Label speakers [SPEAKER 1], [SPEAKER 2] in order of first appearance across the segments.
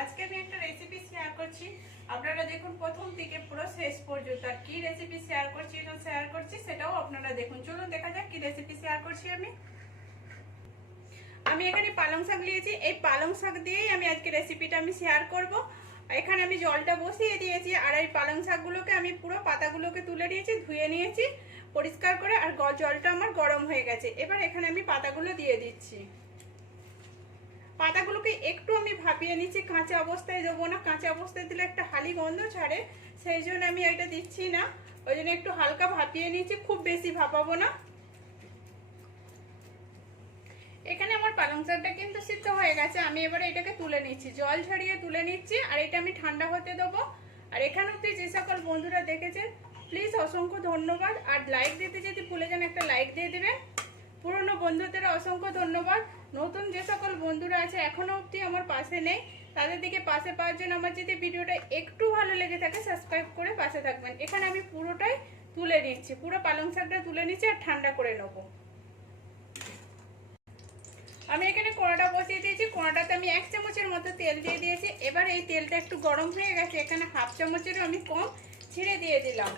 [SPEAKER 1] আজকে আমি একটা রেসিপি শেয়ার করছি। আপনারা দেখুন প্রথম থেকে পুরো শেষ পর্যন্ত আর কি রেসিপি শেয়ার করছি, এটা শেয়ার করছি, সেটাও আপনারা দেখুন। চলুন দেখা যাক কি রেসিপি শেয়ার করছি আমি। আমি এখানে পালং শাক নিয়েছি। এই পালং শাক দিয়েই আমি আজকে রেসিপিটা আমি শেয়ার করব। এখানে আমি জলটা বসিয়ে দিয়েছি আর এই পালং শাকগুলোকে আমি পুরো পাতাগুলোকে তুলে নিয়েছি, ধুয়ে নিয়েছি, পরিষ্কার করে, আর জলটা আমার গরম হয়ে গেছে। এবার এখানে আমি পাতাগুলো দিয়ে দিচ্ছি। পাতাগুলোকে একটু আমি ভাপিয়ে নিচ্ছি, কাঁচা অবস্থায় দেবো না। কাঁচা অবস্থায় দিলে একটা হালি গন্ধ ছাড়ে, সেই জন্য আমি এটা দিচ্ছি না। ওই জন্য একটু হালকা ভাপিয়ে নিচ্ছি, খুব বেশি ভাপাবো না। এখানে আমার পালং শাকটা কিন্তু সিদ্ধ হয়ে গেছে। আমি এবারে এটাকে তুলে নিচ্ছি, জল ঝরিয়ে তুলে নিচ্ছি, আর এটা আমি ঠান্ডা হতে দেবো। আর এখানে অব্দি যে সকল বন্ধুরা দেখেছেন প্লিজ অসংখ্য ধন্যবাদ। আর লাইক দিতে যদি ভুলে যান, একটা লাইক দিয়ে দেবেন। পুরনো বন্ধুদের অসংখ্য ধন্যবাদ। নতুন যে সকল বন্ধুরা আছে এখনও অবধি আমার পাশে নেই। তাদের দিকে পাশে পাওয়ার জন্য আমার যদি ভিডিওটা একটু ভালো লেগে থাকে সাবস্ক্রাইব করে পাশে থাকবেন। এখানে আমি পুরোটাই তুলে নিচ্ছি, পুরো পালং শাকটা তুলে নিচ্ছি আর ঠান্ডা করে নেব। আমি এখানে কড়াটা বসিয়ে দিয়েছি। কড়াটাতে আমি এক চামচের মতো তেল দিয়ে দিয়েছি। এবার এই তেলটা একটু গরম হয়ে গেছে, এখানে হাফ চামচেরও আমি কম ছিঁড়ে দিয়ে দিলাম।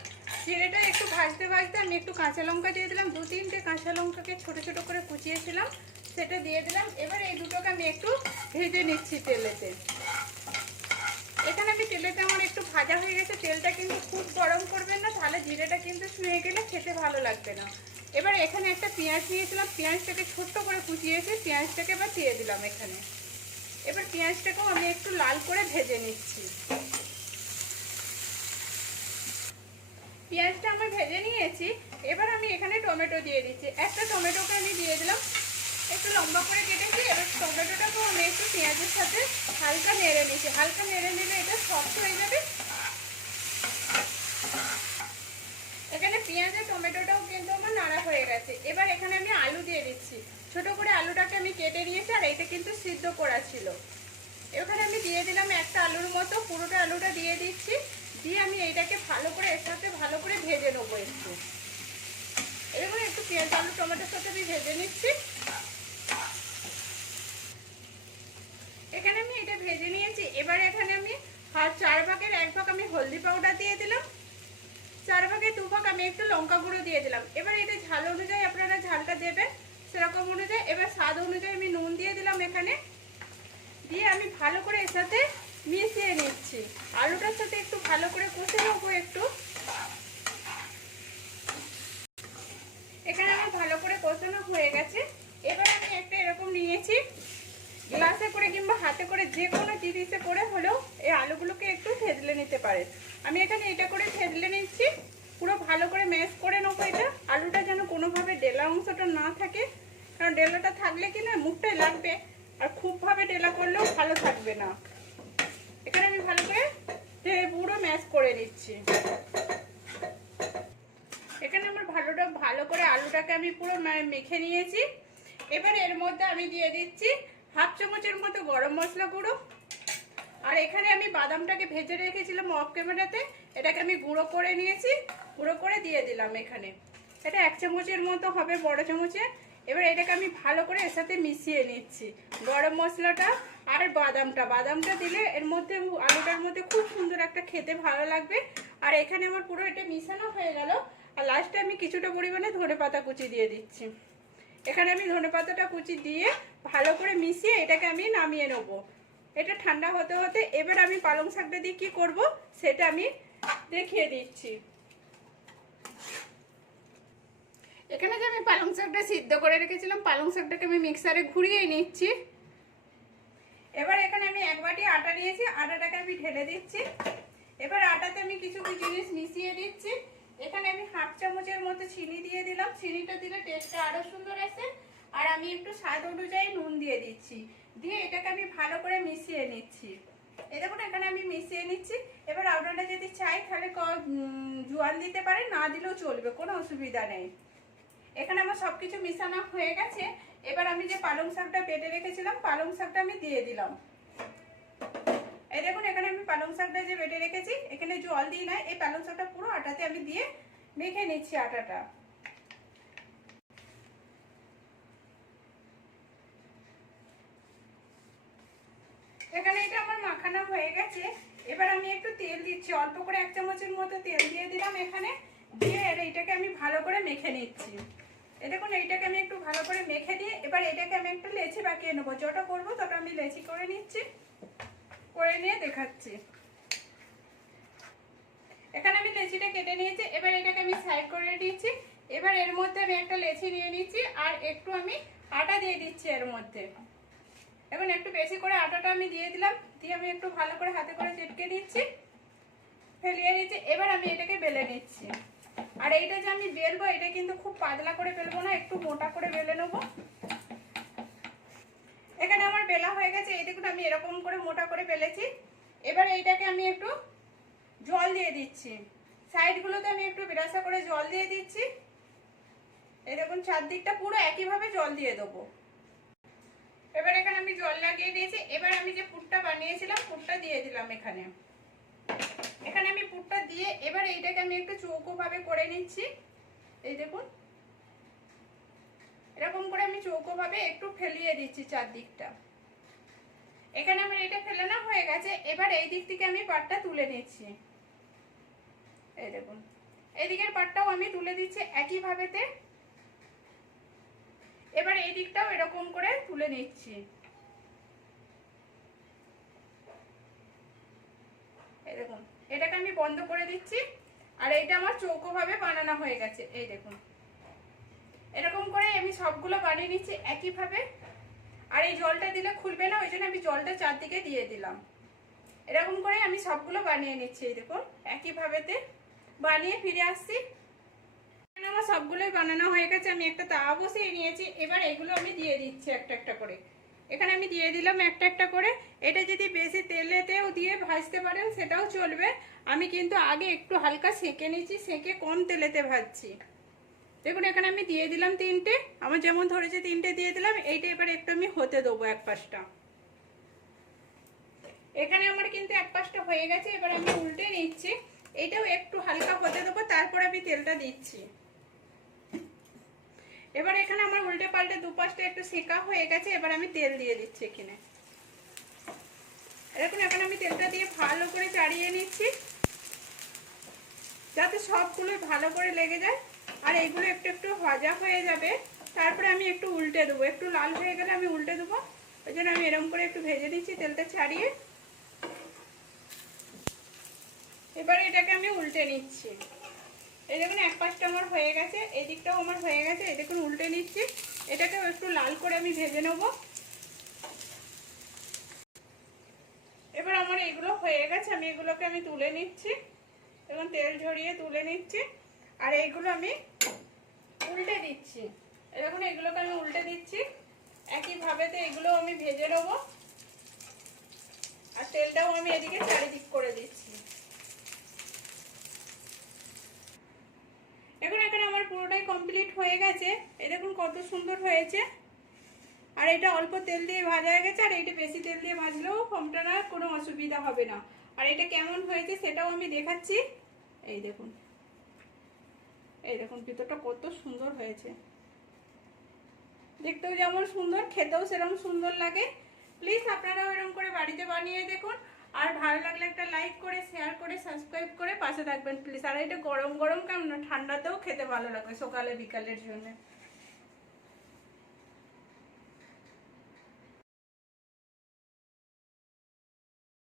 [SPEAKER 1] ছিঁড়েটা একটু ভাজতে ভাজতে আমি একটু কাঁচা লঙ্কা দিয়ে দিলাম। দু তিনটে কাঁচা লঙ্কাকে ছোট ছোট করে কুচিয়েছিলাম। সেটা দিয়ে দিলাম। এবার এই দুটোকে আমি একটু ভেজে নিচ্ছি তেলেতে। এখানে আমি তেলেতে আমার একটু ভাজা হয়ে গেছে। তেলটা কিন্তু খুব গরম করবেন না, তাহলে জিরেটা কিন্তু শুয়ে গেলে খেতে ভালো লাগবে না। এবার এখানে একটা পেঁয়াজ নিয়েছিলাম। পেঁয়াজটাকে ছোট্ট করে কুচিয়েছে। পেঁয়াজটাকে এবার দিয়ে দিলাম এখানে। এবার পেঁয়াজটাকেও আমি একটু লাল করে ভেজে নিচ্ছি। পেঁয়াজটা আমার ভেজে নিয়েছি। এবার আমি এখানে টমেটো দিয়ে দিচ্ছি। একটা টমেটোকে আমি দিয়ে দিলাম। লম্বা করে কেটেছি এবার টমেটোটাকেও আমি একটু পেঁয়াজের সাথে হালকা নেড়ে নিচ্ছি হালকা নেড়ে নিলে এটা সফট হয়ে যাবে। এখানে পেঁয়াজ আর টমেটোটাও কিন্তু আমার নাড়া হয়ে গেছে। এবার এখানে আমি আলু দিয়ে দিচ্ছি। ছোট করে আলুটাকে আমি কেটে নিয়েছি আর এটা কিন্তু সিদ্ধ করা ছিল। এখানে আমি দিয়ে দিলাম একটা আলুর মতো, পুরোটা আলুটা দিয়ে দিচ্ছি। দিয়ে আমি এইটাকে ভালো করে এর সাথে ভালো করে ভেজে নেব একটু। এরকম একটু পেঁয়াজ, আলু, টমেটোর সাথে আমি ভেজে নিচ্ছি। এখানে আমি এটা ভেজে নিয়েছি। এবার এখানে আমি চার ভাগের এক ভাগ আমি হলদি পাউডার দিয়ে দিলাম। চার ভাগে দু ভাগ আমি একটু লঙ্কা গুঁড়ো দিয়ে দিলাম। এবার এটা ঝাল অনুযায়ী আপনারা ঝালটা দেবেন সেরকম অনুযায়ী। এবার স্বাদ অনুযায়ী আমি নুন দিয়ে দিলাম এখানে। দিয়ে আমি ভালো করে এর সাথে মিশিয়ে নিচ্ছি। আলুটার সাথে একটু ভালো করে কষে নেব একটু। এখানে আমার ভালো করে কষানো হয়ে গেছে। এবার আমি একটা এরকম নিয়েছি। গ্লাসে করে কিংবা হাতে করে যে কোনো জিনিসে করে হলেও এই আলুগুলোকে একটু থেতলে নিতে পারে। আমি এখানে এটা করে থেতলে নিচ্ছি। পুরো ভালো করে ম্যাশ করে নেব এটা। আলুটা যেন কোনোভাবে ডেলা অংশটা না থাকে। কারণ ডেলাটা থাকলে কি না, মুখটাই লাগবে। আর খুবভাবে ডেলা করলেও ভালো থাকবে না। এখানে আমি ভালো করে পুরো ম্যাশ করে নিচ্ছি। এখানে আমার ভালোটা, ভালো করে আলুটাকে আমি পুরো মেখে নিয়েছি। এবার এর মধ্যে আমি দিয়ে দিচ্ছি হাফ চামচের মতো গরম মশলা গুঁড়ো। আর এখানে আমি বাদামটাকে ভেজে রেখেছিলাম অফ ক্যামেরাতে এটাকে আমি গুঁড়ো করে নিয়েছি। গুঁড়ো করে দিয়ে দিলাম এখানে। এটা এক চামচের মতো হবে বড় চামচে। এবার এটাকে আমি ভালো করে এর সাথে মিশিয়ে নিচ্ছি গরম মশলাটা আর বাদামটা। বাদামটা দিলে এর মধ্যে আলুটার মধ্যে খুব সুন্দর একটা খেতে ভালো লাগবে। আর এখানে আমার পুরো এটা মিশানো হয়ে গেল। আর লাস্টে আমি কিছুটা পরিমাণে ধনে পাতা কুচি দিয়ে দিচ্ছি। এখানে আমি ধনে পাতাটা কুচি দিয়ে ভালো করে মিশিয়ে এটাকে আমি নামিয়ে নেব। এটা ঠান্ডা হতে হতে এবার আমি পালং শাকটা দিয়ে কী করব সেটা আমি দেখিয়ে দিচ্ছি। এখানে যে আমি পালং শাকটা সিদ্ধ করে রেখেছিলাম পালং শাকটাকে আমি মিক্সারে ঘুরিয়ে নিচ্ছি। এবার এখানে আমি এক বাটি আটা নিয়েছি আটাটাকে আমি ঢেলে দিচ্ছি। এবার আটাতে আমি কিছু কিছু জিনিস মিশিয়ে দিচ্ছি। এখানে আমি হাফ চামচের মতো চিনি দিয়ে দিলাম। চিনিটা দিলে টেস্টটা আরও সুন্দর আসে। আর আমি একটু স্বাদ অনুযায়ী নুন দিয়ে দিচ্ছি। দিয়ে এটাকে আমি ভালো করে মিশিয়ে নিচ্ছি। এই দেখুন, এখানে আমি মিশিয়ে নিচ্ছি। এবার আপনারা যদি চাই, তাহলে জোয়ান দিতে পারেন, না দিলেও চলবে, কোনো অসুবিধা নেই। এখানে আমার সব কিছু মিশানো হয়ে গেছে। এবার আমি যে পালং শাকটা পেটে রেখেছিলাম, পালং শাকটা আমি দিয়ে দিলাম। পালং শাকটা যে বেটে রেখেছি, এখানে জল দিই না এই পালং শাকটা পুরো আটাতে আমি দিয়ে মেখে নিচ্ছি আটাটা। এখানে এটা আমার মাখানো হয়ে গেছে। এবার আমি একটু তেল দিচ্ছি, অল্প করে এক চামচের মতো তেল দিয়ে দিলাম এখানে। দিয়ে এইটাকে আমি ভালো করে মেখে নিচ্ছি। এ দেখুন, এইটাকে আমি একটু ভালো করে মেখে দিয়ে, এবার এটাকে আমি একটু লেচি বাকিয়ে নেব। যটা করব তত আমি লেচি করে নিচ্ছি। করে নিয়ে দেখাচ্ছি। এখানে আমি লেচিটা কেটে নিয়েছি, এবার এটাকে আমি সাইড করে দিয়েছি এবার এর মধ্যে আমি একটা লেচি নিয়ে নিচ্ছি, আর একটু আমি আটা দিয়ে দিচ্ছি এর মধ্যে। এখন একটু বেশি করে আটাটা আমি দিয়ে দিলাম, দিয়ে আমি একটু ভালো করে হাতে করে চিটকে দিচ্ছি, ফেলিয়ে নিচ্ছি, এবার আমি এটাকে বেলে নিচ্ছি। আর এইটা যে আমি বেলবো, এটা কিন্তু খুব পাতলা করে বেলবো না, একটু মোটা করে বেলে নেব। এখানে আমার বেলা হয়ে গেছে, এই দেখুন আমি এরকম করে মোটা করে বেলেছি এবার এইটাকে আমি একটু জল দিয়ে দিচ্ছি। সাইডগুলোতে আমি একটু বিরাসা করে জল দিয়ে দিচ্ছি। এই দেখুন, চারদিকটা পুরো একইভাবে জল দিয়ে দেবো। এবার এখানে আমি জল লাগিয়ে দিয়েছি। এবার আমি যে পুরটা বানিয়েছিলাম, পুরটা দিয়ে দিলাম এখানে। এখানে আমি পুরটা দিয়ে এবার এইটাকে আমি একটু চৌকোভাবে করে নিচ্ছি। এই দেখুন এরকম করে আমি চৌকোভাবে একটু ফেলিয়ে দিচ্ছি চারদিকটা। এখানে আমার এটা ফেলানো হয়ে গেছে, এবার এই দিক থেকে আমি পাটটা তুলে নিচ্ছি। এই দেখুন এদিকের পাটটাও আমি তুলে দিচ্ছি একইভাবেতে। এবার এই দিকটাও এরকম করে তুলে নিচ্ছি। এই দেখুন, এটাকে আমি বন্ধ করে দিচ্ছি, আর এইটা আমার চৌকোভাবে বানানো হয়ে গেছে। এই দেখুন। এরকম করে আমি সবগুলো বানিয়ে নিচ্ছি একইভাবে। আর এই জলটা দিলে খুলবে না, ওই জন্য আমি জলটা চারদিকে দিয়ে দিলাম। এরকম করে আমি সবগুলো বানিয়ে নিচ্ছি, এই দেখুন, একইভাবেতে বানিয়ে ফিরে আসছি। আমার সবগুলোই বানানো হয়ে গেছে, আমি একটা তাওয়া বসিয়ে নিয়েছি। এবার এগুলো আমি দিয়ে দিচ্ছি একটা একটা করে। এখানে আমি দিয়ে দিলাম একটা একটা করে। এটা যদি বেশি তেলেতেও দিয়ে ভাজতে পারেন, সেটাও চলবে। আমি কিন্তু আগে একটু হালকা সেঁকে নিচ্ছি, সেঁকে কম তেলেতে ভাজছি। দেখুন, এখানে আমি দিয়ে দিলাম তিনটে। আমার যেমন ধরেছে তিনটে দিয়ে দিলাম, এইটা এবার একটু আমি হতে দেবো এক পাশটা। এখানে আমার কিন্তু এক পাশটা হয়ে গেছে, এবার আমি উল্টে নিচ্ছি। এটাও একটু হালকা হতে দেবো, তারপর আমি তেলটা দিচ্ছি। এবার এখানে আমার উল্টে পাল্টে দুপাশটা একটু সেকা হয়ে গেছে, এবার আমি তেল দিয়ে দিচ্ছি এখানে। এরকম এখন আমি তেলটা দিয়ে ভালো করে চাড়িয়ে নিচ্ছি। যাতে সবগুলো ভালো করে লেগে যায়। আর এইগুলো একটু একটু ভাজা হয়ে যাবে। তারপরে আমি একটু উল্টে দেবো। একটু লাল হয়ে গেলে আমি উল্টে দেবো। ওই জন্য আমি এরকম করে একটু ভেজে নিচ্ছি তেলটা ছাড়িয়ে। এবার এটাকে আমি উল্টে নিচ্ছি। এই দেখুন, এক পাশটা আমার হয়ে গেছে এই দিকটাও আমার হয়ে গেছে। এই দেখুন, উল্টে নিচ্ছি। এটাকেও একটু লাল করে আমি ভেজে নেব। এবার আমার এগুলো হয়ে গেছে, আমি এগুলোকে আমি তুলে নিচ্ছি। এবং তেল ঝরিয়ে তুলে নিচ্ছি। আর এইগুলো আমি উল্টে দিচ্ছি। এরকম এগুলোকে আমি উল্টে দিচ্ছি। একইভাবেতে এগুলো আমি ভেজে নেব। আর তেলটাও আমি এদিকে চারিদিক করে দিচ্ছি। এখন এখানে আমার পুরোটাই কমপ্লিট হয়ে গেছে। এই দেখুন, কত সুন্দর হয়েছে। আর এটা অল্প তেল দিয়ে ভাজা হয়ে গেছে, আর এটা বেশি তেল দিয়ে ভাজলেও না, কোনো অসুবিধা হবে না। আর এটা কেমন হয়েছে সেটাও আমি দেখাচ্ছি। এই দেখুন এই দেখুন, ভিতরটা কত সুন্দর হয়েছে। দেখতেও যেমন সুন্দর, খেতেও সেরকম সুন্দর লাগে। প্লিজ আপনারাও এরকম করে বাড়িতে বানিয়ে দেখুন। আর ভালো লাগলে একটা লাইক করে শেয়ার করে সাবস্ক্রাইব করে পাশে থাকবেন প্লিজ আর এটা গরম গরম কেমন ঠান্ডাতেও খেতে ভালো লাগবে সকালে বিকালের জন্য।